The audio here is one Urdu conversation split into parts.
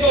2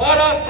12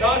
10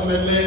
MLA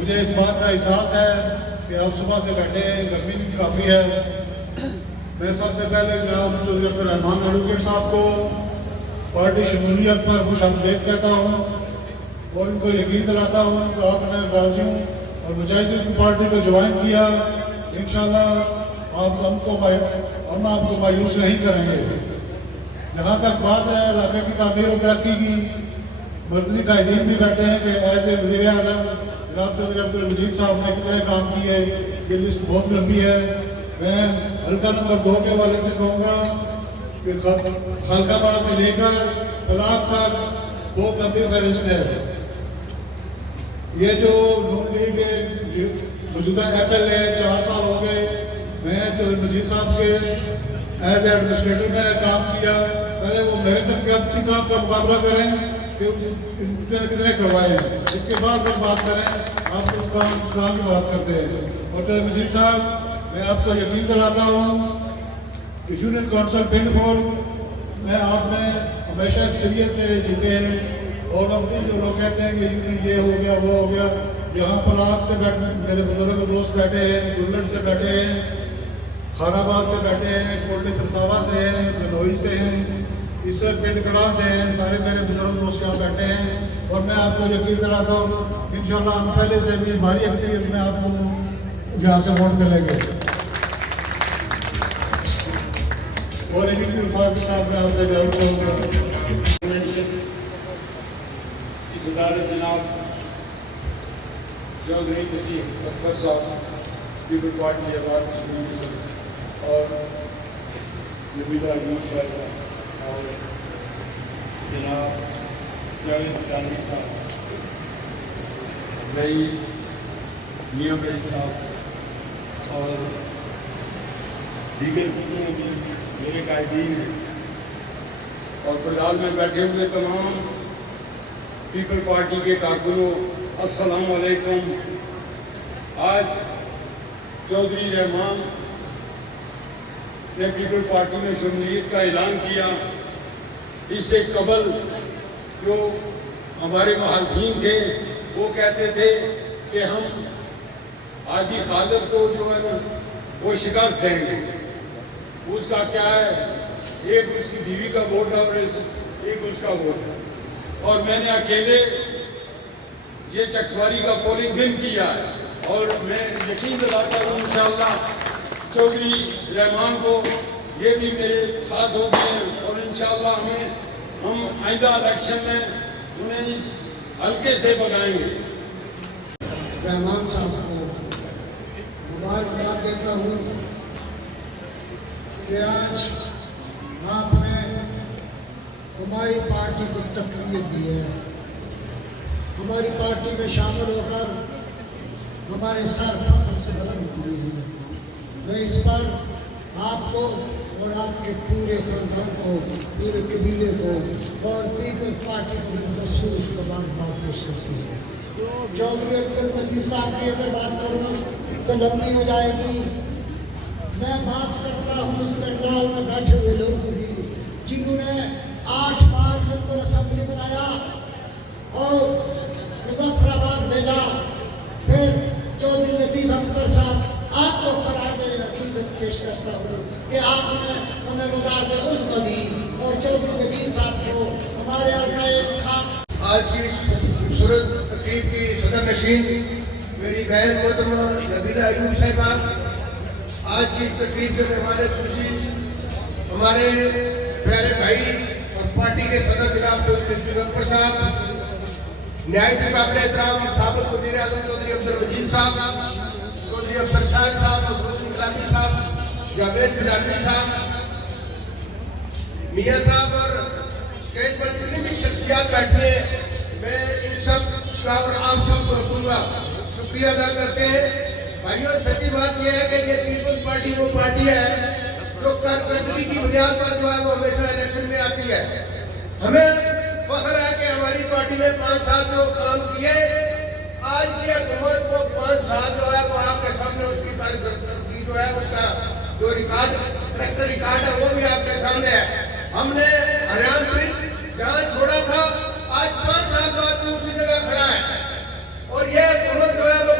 مجھے اس بات کا احساس ہے کہ آپ صبح سے بیٹھے ہیں، گرمی بھی کافی ہے. میں سب سے پہلے جناب چودھری عبد الرحمان ایڈوکیٹ صاحب کو پارٹی شمولیت پر خوش آمدید کہتا ہوں اور ان کو یقین دلاتا ہوں کہ آپ نے غازیوں اور مجاہدین کی پارٹی کو جوائن کیا. انشاءاللہ ہم آپ کو مایوس نہیں کریں گے. جہاں تک بات ہے علاقے کی تعمیر و ترقی کی، مرکزی قائدین بھی بیٹھے ہیں کہ ایز اے وزیر اعظم جناب چودھری عبد المجید صاحب نے کتنے کام کیے. یہ لسٹ بہت لمبی ہے. میں حلقہ نمبر 2 کے حوالے سے کہوں گا کہ خالقہ آباد سے لے کر طلاق تک بہت لمبی فہرست ہے. یہ جو نون لیگ موجودہ FLA 4 سال ہو گئے، میں چودھری مجید صاحب کے ایز اے ایڈمنسٹریٹر میں نے کام کیا. پہلے وہ میرے سے کام کا مقابلہ کریں کہ انہوں نے کتنے کروائے ہیں، اس کے بعد پھر بات کریں. آپ تو کام کی بات کرتے ہیں. اور چودھری مجید صاحب، میں آپ کو یقین دلاتا ہوں کہ یونین کونسل پنڈ 4 میں آپ نے ہمیشہ اکثریت سے جیتے ہیں. اور اپنی جو لوگ کہتے ہیں کہ یونین یہ ہو گیا وہ ہو گیا، یہاں پلاک سے بیٹھے میرے بزرگ دوست بیٹھے ہیں، گلٹ سے بیٹھے ہیں، خان آباد سے بیٹھے ہیں، کوٹلی سرساوا سے ہیں، جنوئی سے ہیں، ایسر پنڈ کڑا سے ہیں. سارے میرے بزرگ دوست یہاں بیٹھے ہیں. اور میں آپ کو یقین دلاتا ہوں انشاءاللہ ہم پہلے سے بھی بھاری اکثریت میں آپ کو یہاں سے ووٹ ملیں گے. اور انہیں کی الفاظ کے ساتھ میں آپ سے اجازت چاہوں گا. کی صدارت جناب چودھری لطیف اکبر صاحب پیپل پارٹی ایوارڈ کی اور نبیدہ صاحب اور جناب جاوید جانوی صاحب، بھائی میاں بھائی صاحب اور دیگر بھی میرے قائدین ہیں، اور پنڈال میں بیٹھے ہوئے تمام پیپل پارٹی کے کارکنوں، السلام علیکم. آج چودھری رحمان نے پیپل پارٹی میں شمولیت کا اعلان کیا. اس سے قبل جو ہمارے محلفین تھے وہ کہتے تھے کہ ہم حاجی خالد کو جو ہے نا وہ شکست دیں گے. اس کا کیا ہے، ایک اس کی بیوی کا ووٹ ہے اور ایک اس کا ووٹ ہے. اور میں نے اکیلے یہ چکسواری کا پولنگ ون کیا ہے. اور میں یقین دلاتا ہوں انشاءاللہ چودھری رحمان کو یہ بھی میرے ساتھ ہو گئے ہیں. اور انشاءاللہ ہم آئندہ الیکشن میں انہیں اس حلقے سے بگائیں گے. رحمان صاحب کو مبارکباد دیتا ہوں کہ آج آپ نے ہماری پارٹی کو تقویت دی ہے. ہماری پارٹی میں شامل ہو کر ہمارے سر فخر سے بلند کیے ہیں. میں اس پر آپ کو اور آپ کے پورے خاندان کو، پورے قبیلے کو اور پیپلز پارٹی کو بالخصوص مبارکباد پیش کرتی ہوں. چودھری عبد المجید صاحب کی اگر بات کروں تو لمبی ہو جائے گی. میں بات کرتا ہوں اس پنڈال میں بیٹھے ہوئے لوگوں کی جنہوں نے 8 بار ممبر اسمبلی بنایا اور مظفر آباد بھیجا. پھر چودھری لطیف اکبر صاحب آپ کو خراج عقیدت پیش کرتا ہوں کہ آپ نے ہمیں وزارت عظمی دی اور چودھری مجید صاحب کو ہمارے حلقہ آج کی اس خوبصورت تقریب کی صدر نشین میری بہن محترمہ نبیلہ ایوب صاحبہ، آج کی اس تقریب سے مہمان خصوصی ہمارے پیارے بھائی اور پارٹی کے صدر جناب چودھری لطیف اکبر صاحب، نہایت قابل احترام سابق وزیر اعظم چودھری عبد المجید صاحب، چودھری افسر شاہد صاحب، عبدالرحمان انقلابی صاحب، جاوید بجانوی صاحب، میاں صاحب اور کئی جتنی بھی شخصیات بیٹھی ہیں، میں ان سب کا اور آپ سب دوستوں کا شکریہ ادا کرتے ہیں. بھائیوں، سچی بات یہ ہے کہ یہ پیپلز پارٹی وہ پارٹی ہے جو کارکردگی کی بنیاد پر جو ہے وہ ہمیشہ الیکشن میں آتی ہے. ہمیں فخر ہے کہ ہماری پارٹی نے 5 سال جو کام کیے، آج کی حکومت کو 5 سال جو ہے وہ آپ کے سامنے اس کی کارکردگی جو ہے اس کا جو ٹریکٹر ریکارڈ ہے وہ بھی آپ کے سامنے ہے. ہم نے ہریان پرت جہاں چھوڑا تھا، آج 5 سال بعد وہ اسی جگہ کھڑا ہے. اور یہ حکومت جو ہے وہ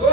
2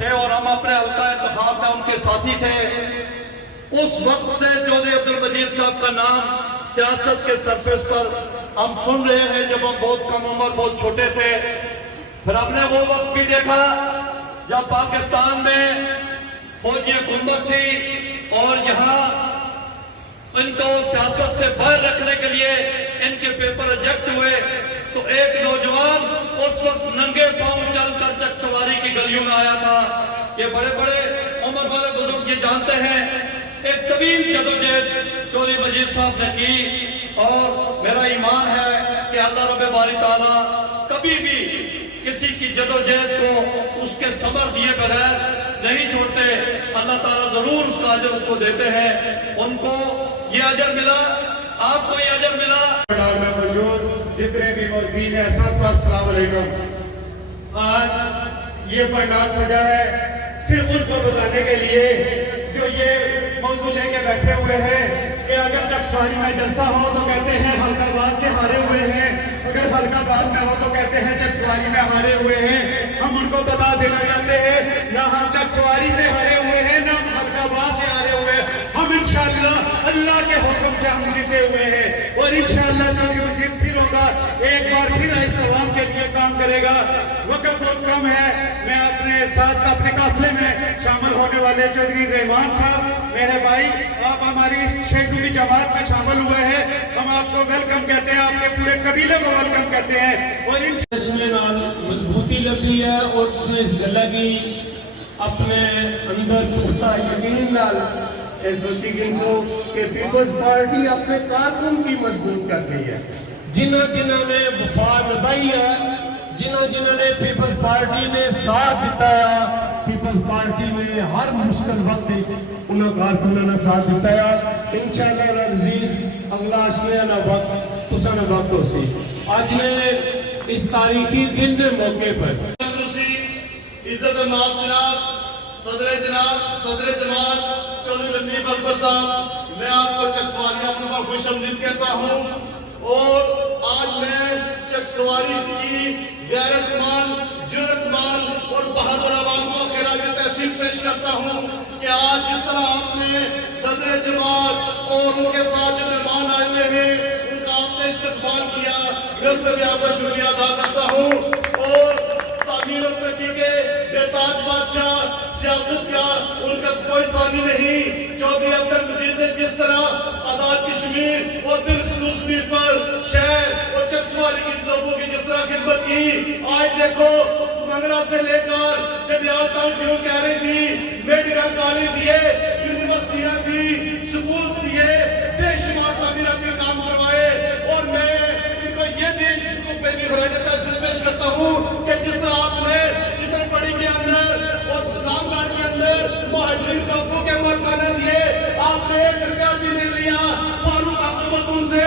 تھے اور ہم اپنے حلقہ انتخاب میں ان کے ساتھی تھے، اس وقت سے چودھری عبد المجید صاحب کا نام سیاست کے سرفیس پر ہم سن رہے ہیں، جب ہم بہت کم عمر بہت چھوٹے تھے۔ پھر ہم نے وہ وقت بھی دیکھا جب پاکستان میں فوجی حکومت تھی اور یہاں ان کو سیاست سے باہر رکھنے کے لیے ان کے پیپر ریجیکٹ ہوئے، تو ایک نوجوان اس وقت ننگے پاؤں چل کر چک سواری کی گلیوں میں آیا تھا۔ یہ بڑے بڑے عمر والے بزرگ یہ جانتے ہیں، ایک طویل جدوجہد چودھری مجید صاحب نے کی، اور میرا ایمان ہے کہ اللہ رب باری تعالیٰ کبھی بھی کسی کی جدوجہد کو اس کے ثمر دیے بغیر نہیں چھوڑتے۔ اللہ تعالیٰ ضرور اس کا اجر اس کو دیتے ہیں۔ ان کو یہ اجر ملا، آپ کو یہ اجر ملا۔ پنڈال میں موجود جتنے بھی موزین ہیں سب کو السلام علیکم۔ آج یہ پنڈال سجا ہے صرف ان کو بتانے کے لیے جو یہ موضوع لے کے بیٹھے ہوئے ہیں کہ اگر چکسواری میں جلسہ ہو تو کہتے ہیں حلقہ آباد سے ہارے ہوئے ہیں، اگر حلقہ آباد میں ہو تو کہتے ہیں چکسواری میں ہارے ہوئے ہیں۔ ہم ان کو بتا دینا چاہتے ہیں نہ ہم چکسواری سے ہارے ہوئے ہیں نہ ہم حلقہ آباد سے ہارے ہوئے ہیں، ہم انشاءاللہ اللہ کے حکم سے ہم جیتے ہوئے ہیں، اور انشاءاللہ چودھری مجید پھر ہوگا، ایک بار پھر اس عوام کے لیے کام کرے گا۔ وقت بہت کم ہے، میں اپنے ساتھ اپنے قافلے میں شامل ہونے والے چودھری رحمان صاحب میرے بھائی، آپ ہماری اس شیخو کی جماعت میں شامل ہوئے ہیں، ہم آپ کو ویلکم کہتے ہیں، آپ کے پورے قبیلے کو ویلکم کہتے ہیں، اور مضبوطی لگی ہے اور اس نے اس گلہ کی اپنے اندر پختہ یقین لال سوچی گنسو کہ پیپلز پارٹی اپنے کارکن کی مضبوط کر رہی ہے، جنہوں نے وفا نبھائی ہے، جنہوں نے پیپلز پارٹی میں ساتھ دیتا ہے، پیپلز پارٹی میں ہر مشکل وقت انہوں کارکنوں نے ساتھ دیتا ہے۔ انشاءاللہ العزیز اگلا اشلیانہ وقت تسانہ وقت ہو سی۔ آج نے اس تاریخی دن کے موقع پر خصوصی عزت مآب صدر جماعت چودھری لطیف اکبر صاحب، میں آپ کو چکسواری اپنے پر خوش آمدید کہتا ہوں، اور آج میں چکسواری کی غیرت مان، جرأت مان اور بہادر عوام کو خراج تحسین پیش کرتا ہوں کہ آج جس طرح آپ نے صدر جماعت اور ان کے ساتھ جو مہمان آئے ہوئے ہیں ان کا آپ نے استقبال کیا، میں اس پر آپ کا شکریہ ادا کرتا ہوں۔ اور تعمیر و ترقی کے بےتاج بادشاہ سیاست کا ان کا کوئی ثانی نہیں، چودھری عبد المجید نے جس طرح آزاد کشمیر اور بالخصوص میر پر شہر اور چکسواری کے لوگوں کی جس طرح خدمت کی، آج دیکھو منگرا سے لے کر ڈڈیال تک کیوں کہہ رہی تھی، میڈیکل کالج دیے، یونیورسٹیاں دی، سکولز دیے، بے شمار تعمیراتی کام کروائے، اور میں ان کو یہ بھی اس کو پہ بھی خراج تحسین پیش کرتا ہوں کہ جس طرح آپ نے چتر پڑی کے اندر اور اسلام گاڑ کے اندر مہاجرین کو اپنوں کے ملکانہ دیے، آپ نے 1 روپیہ بھی نہیں لیا، فاروق حکومت ان سے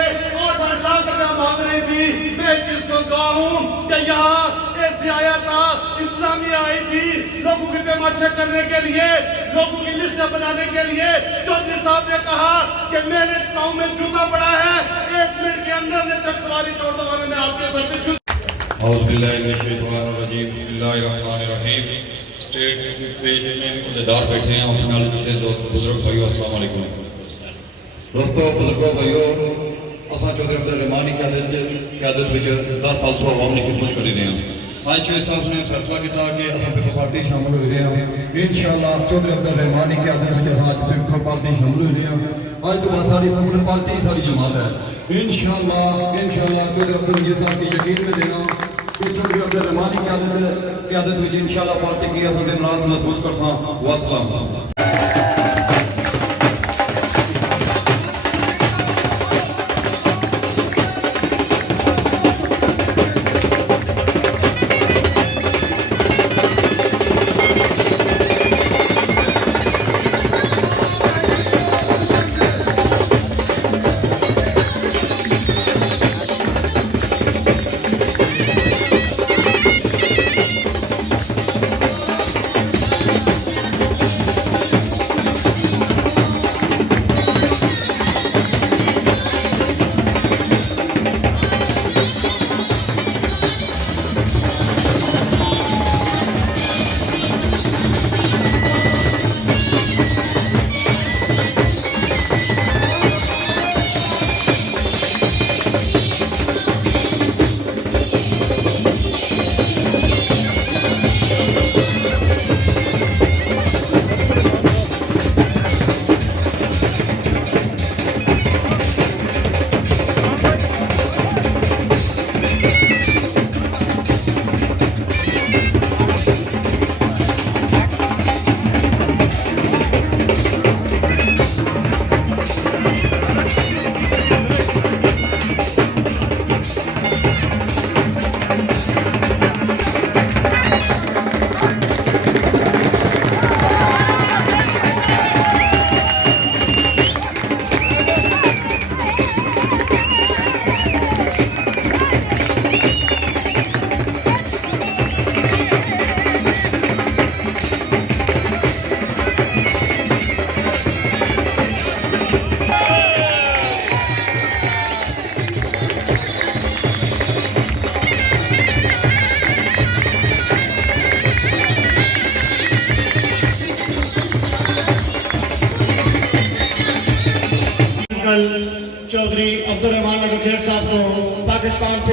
8 لاکھ روپیہ مانگ رہی تھی۔ میں اس چیز کو کہا ہوں کہ یہاں ایسے آیا تھا، انتظامیہ آئی تھی لوگوں کی پیمائشیں کرنے کے لیے، لوگوں کی لسٹیں بنانے کے لیے، چودھری صاحب نے کہا کہ میرے پاؤں میں جوتا پڑا ہے، 1 منٹ کے اندر نے چکسواری چھوڑ دو گا، میں آپ کے سر پہ جوتا۔ اعوذ باللہ من الشیطان الرجیم، بسم اللہ الرحمن الرحیم۔ اسٹیٹ پیج میں عہدیدار بیٹھے ہیں، اپنے نال جڑے دوست بزرگ بھائیو السلام علیکم۔ دوستو بزرگو بھائیو، اساں چودھری عبد الرحمان کی قیادت وچ 10 سال تو عوام کی خدمت کر رہے ہیں۔ آج چودھری صاحب نے فیصلہ کیا کہ اساں پیپلز پارٹی شامل ہو رہے ہیں، انشاءاللہ چودھری عبد الرحمان کی قیادت وچ اساں اج پیپلز پارٹی شامل ہو رہے ہیں۔ آج تو بڑا ساری پیپلز پارٹی ساری جماعت ہے، انشاءاللہ چودھری عبد المجید صاحب کی یقین میں دینا کہ چودھری عبد الرحمان کی قیادت وچ انشاءاللہ پارٹی کی اساں دن رات مضبوط کرساں۔ والسلام۔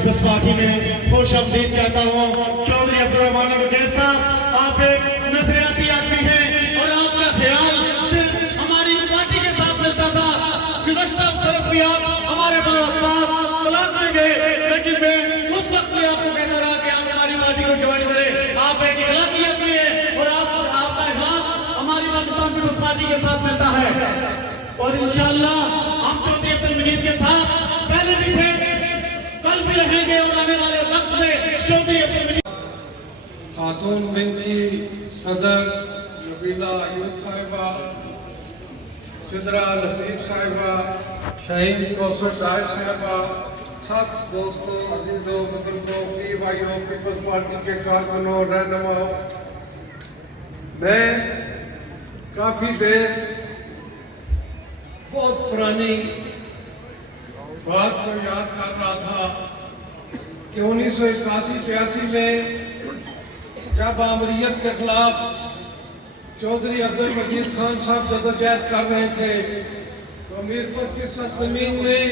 پیپلز پارٹی میں خوش آمدید کہتا ہوں. چودھری عبدالرحمان ایڈوکیٹ صاحب، آپ ایک نظریاتی آدمی ہیں اور آپ کا خیال صرف ہماری پارٹی کے ساتھ ملتا تھا. گزشتہ برس بھی آپ ہمارے پاس طلاق میں گئے، لیکن میں اس وقت بھی آپ کو کہتا رہا کہ آپ ہماری پارٹی کو جوائن کریں. آپ ایک اخلاقی آدمی ہیں اور آپ کا اخلاق ہماری پاکستان پیپلز پارٹی کے ساتھ ملتا ہے. اور انشاءاللہ ہم چودھری عبدالمجید کے ساتھ پہلے بھی تھے، کل بھی رہیں گے اور آنے والے وقت میں چودھری عبدالمجید. خاتون ونگ کی صدر نبیلہ ایوب صاحبہ، سدرا لطیف صاحبہ، شہین کوثر طاہر صاحبہ، سب دوستوں، عزیزوں، بزرگوں، پیر بھائیوں، پیپلز پارٹی کے کارکنوں، رہنماؤں، میں کافی دیر بہت پرانی بات کو یاد کر رہا تھا کہ 1981-82 میں جب آمریت کے خلاف چودھری عبدالمجید خان صاحب جدوجہد کر رہے تھے تو میرپور کی سرزمین میں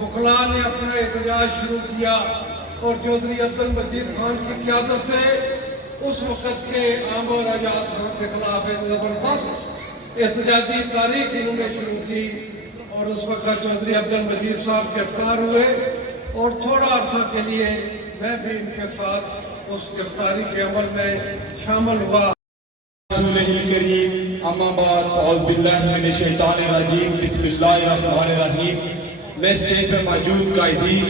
وکلاء نے اپنا احتجاج شروع کیا اور چودھری عبدالمجید خان کی قیادت سے اس وقت کے عامر آزاد خان کے خلاف ایک زبردست احتجاجی تاریخ انہوں نے شروع کی اور اس وقت چودھری عبدالمجید صاحب گرفتار ہوئے اور تھوڑا عرصہ کے لیے میں بھی ان کے ساتھ اس گرفتاری کے عمل میں شامل ہوا. رسول کریم اما بعد اعوذ باللہ من الشیطان الرجیم بسم اللہ الرحمن الرحیم. میں اسٹیج پر موجود قائدین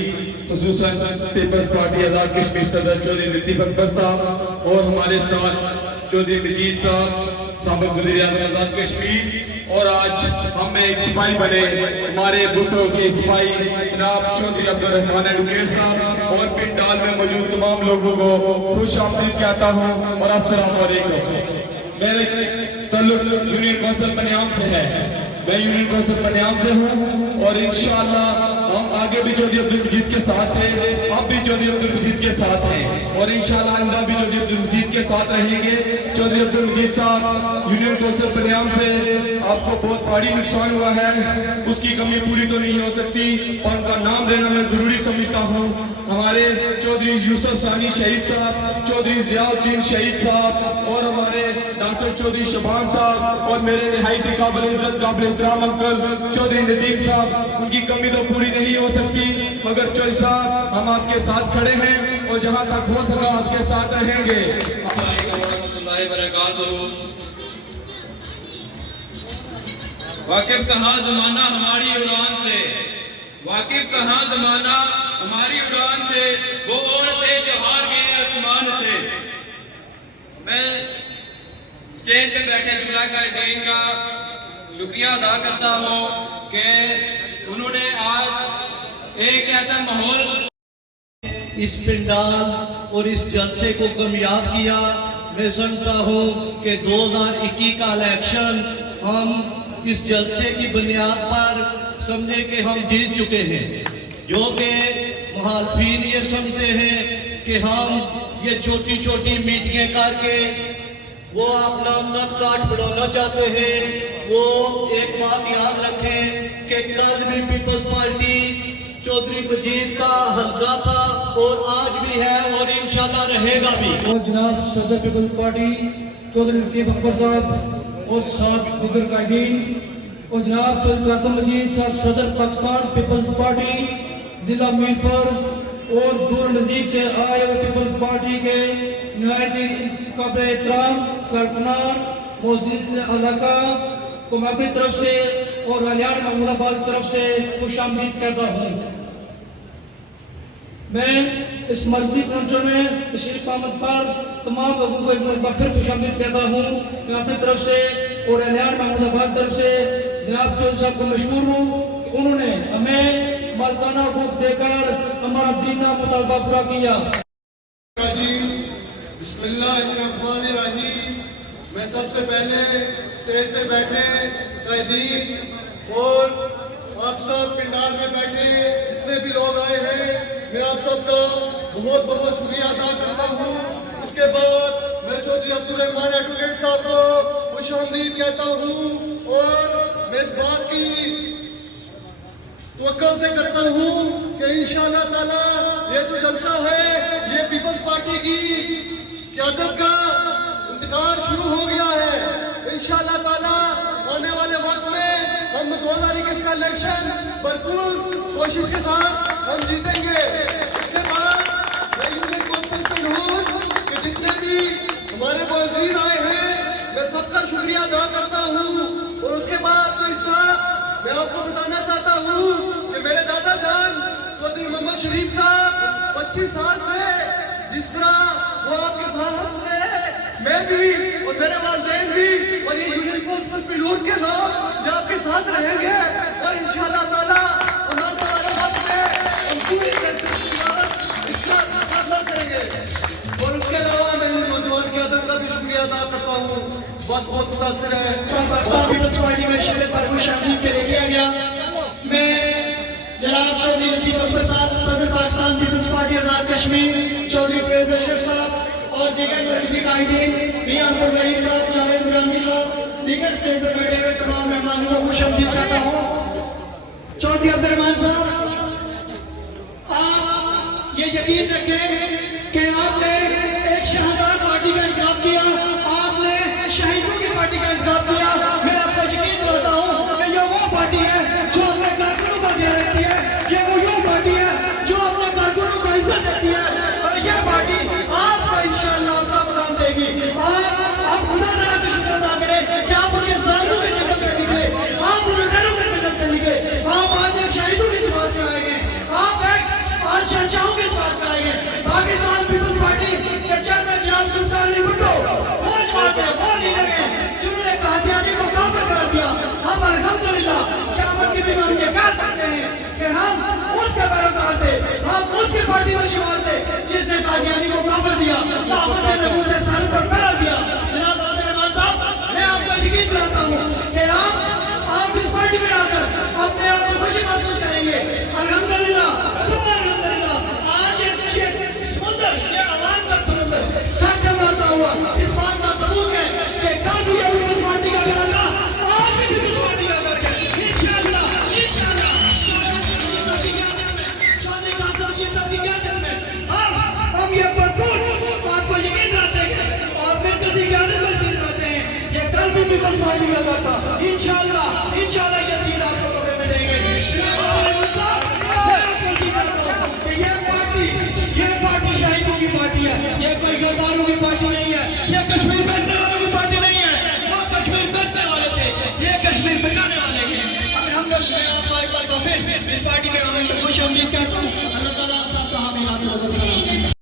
خصوصاً پیپلز پارٹی آزاد کشمیر صدر چودھری لطیف اکبر صاحب اور ہمارے ساتھ چودھری مجید صاحب سابق وزیر اعظم آزاد کشمیر، اور آج ہم میں ایک سپاہی بنے ہمارے بھٹو کے سپاہی جناب چودھری عبدالرحمان ایڈوکیٹ صاحب اور پنڈال میں موجود تمام لوگوں کو خوش آمدید کہتا ہوں اور السلام علیکم. میرے تعلق یونین کونسل پنیام سے ہے، میں یونین کونسل پنیام سے ہوں اور انشاءاللہ ہم آگے بھی چودھری عبدالمجید کے ساتھ ہیں، اب بھی چودھری عبدالمجید کے ساتھ ہیں اور انشاءاللہ آئندہ بھی چودھری عبدالمجید کے ساتھ رہیں گے. چودھری عبدالمجید صاحب یونین کونسل پنیام سے آپ کو بہت بڑی نقصان ہوا ہے، اس کی کمی پوری تو نہیں ہو سکتی اور ان کا نام لینا میں ضروری سمجھتا ہوں. ہمارے چودھری یوسف ثانی شہید صاحب، چودھری ضیاء الدین شہید صاحب اور ہمارے ڈاکٹر چودھری شبان صاحب اور میرے نہایت قابل عزت قابل احترام انکل چودھری ندیم صاحب، ان کی کمی تو پوری نہیں ہو سکتی مگر چودھری صاحب ہم آپ کے ساتھ کھڑے ہیں اور جہاں تک ہو سکا آپ کے ساتھ رہیں گے. واقف کہاں زمانہ ہماری اڑان سے، واقف کہاں زمانہ ہماری اڑان سے، وہ عورتیں جو ہار گئے آسمان سے. میں اسٹیج پہ بیٹھے جملہ قائدین کا شکریہ ادا کرتا ہوں کہ انہوں نے آج ایک ایسا ماحول اس پنڈال اور اس جلسے کو کامیاب کیا. میں سمجھتا ہوں کہ 2021 کا الیکشن ہم اس جلسے کی بنیاد پر سمجھے کہ ہم جیت چکے ہیں، جو کہ مخالفین یہ سمجھتے ہیں کہ ہم یہ چھوٹی چھوٹی میٹنگیں کر کے وہ اپنا نام کاٹ بڑھانا چاہتے ہیں. وہ ایک بات یاد رکھیں کہ کل بھی پیپلز پارٹی چودھری مجید کا حلقہ تھا اور آج بھی ہے اور انشاءاللہ رہے گا بھی. اور جناب صدر پیپلز پارٹی چودھری لطیف اکبر صاحب اور ساتھ دیگر قائدین اور جناب چودھری قاسم مجید صاحب صدر پاکستان پیپلز پارٹی ضلع میرپور اور دور نزدیک سے آئے ہوئے پیپلز پارٹی کے نہایت قابل احترام کارکنان معزز علاقہ کو میں اپنی طرف سے اور اہلیان محمود آباد کی طرف سے خوش آمدید کہتا ہوں. میں اس مرضی پہنچوں میں تشریف آمد پر تمام لوگوں کو ایک مرتبہ پھر خوش آمدید کہتا ہوں. میں اپنی طرف سے اور اہلیان محمود آباد کی طرف سے جناب چودھری صاحب کو مشکور ہوں کہ انہوں نے ہمیں مالکانہ حقوق دے کر ہمارا دینا مطالبہ پورا کیا. بسم اللہ الرحمن الرحیم. میں سب سے پہلے اسٹیج پہ بیٹھے قائدین اور آپ سب پنڈال میں بیٹھے جتنے بھی لوگ آئے ہیں میں آپ سب کا بہت بہت شکریہ ادا کرتا ہوں. اس کے بعد میں چودھری عبدالرحمان ایڈوکیٹ صاحب کو خوش آمدید کہتا ہوں اور میں اس بات کی توقع سے کرتا ہوں کہ انشاءاللہ تعالی یہ جو جلسہ ہے یہ پیپلز پارٹی کی قیادت کا انتقال شروع ہو گیا ہے. انشاءاللہ تعالی آنے والے وقت میں ہم 2021 کا الیکشن بھرپور کوشش کے ساتھ ہم جیتیں گے. اس کے بعد میں یونین کونسل پہ ہوں کہ جتنے بھی ہمارے وزیر آئے ہیں میں سب کا شکریہ ادا کرتا ہوں. اور اس کے بعد تو اس وقت میں آپ کو بتانا چاہتا ہوں کہ میرے دادا جان چودھری محمد شریف صاحب 25 سال سے جس طرح وہ آپ کے ساتھ ہیں میں بھی اور میرے والدین بھی اور یہ یونین کونسل پلور کے لوگ جو آپ کے ساتھ رہیں گے اور انشاءاللہ تعالیٰ ہمارے والے وقت میں ہم پوری اس کا مقابلہ کریں گے. اور اس کے علاوہ میں نوجوان قیادت کا بھی شکریہ ادا کرتا ہوں. بہت بہت متاثر ہے. پاکستان پیپلز پارٹی میں شرکت پر خوش آمدید کے لیے کیا گیا. میں جناب چودھری لطیف اکبر صاحب صدر پاکستان پیپلز پارٹی آزاد کشمیر، چودھری فیض اشرف صاحب اور دیگر مرکزی قائدین، میاں عبد الوحید صاحب، جاوید نظامی صاحب، دیگر اسٹیج پر بیٹھے ہوئے تمام مہمانوں کو خوش آمدید کہتا ہوں. چودھری عبد الرحمان صاحب، آپ یہ یقین رکھیں کہ آپ نے ایک شہادار پارٹی کا انتخاب کیا، آپ نے شہیدوں کی پارٹی کا انتخاب کیا. میں آپ کو یقین دلاتا ہوں کہ یہ وہ پارٹی ہے جو اپنے کارکنوں کا دھیان رکھتی ہے. یہ وہ پارٹی ہے جو اپنے کارکنوں کو عزت دیتی ہے. اور یہ پارٹی آپ کو انشاءاللہ آپ کا مقام دے گی. آپ خدا تعالیٰ کا شکر ادا کریں کہ آپ ان کے ظالموں کے جنگل سے نکلے، آپ ان غیروں کے جنگل سے نکلے. آپ آج ایک شہیدوں کی جماعت میں آئے گے، آپ ایک آج شہنشاہوں کی جماعت میں آئے گے. پاکستان پیپلز پارٹی کے چیئرمین جناب سلطان علی بھٹو وہ جماعت ہے، وہ لیڈر ہیں جنہوں نے قادیانی کو کافر قرار دیا. ہم الحمدللہ قیامت کے دن ہم یہ کہہ سکتے ہیں کہ ہم اس کے پیروکار تھے، ہم اس کی پارٹی میں شمار تھے جس نے قادیانی کو کافر دیا. اللہ سے نبوت سے رسالت پر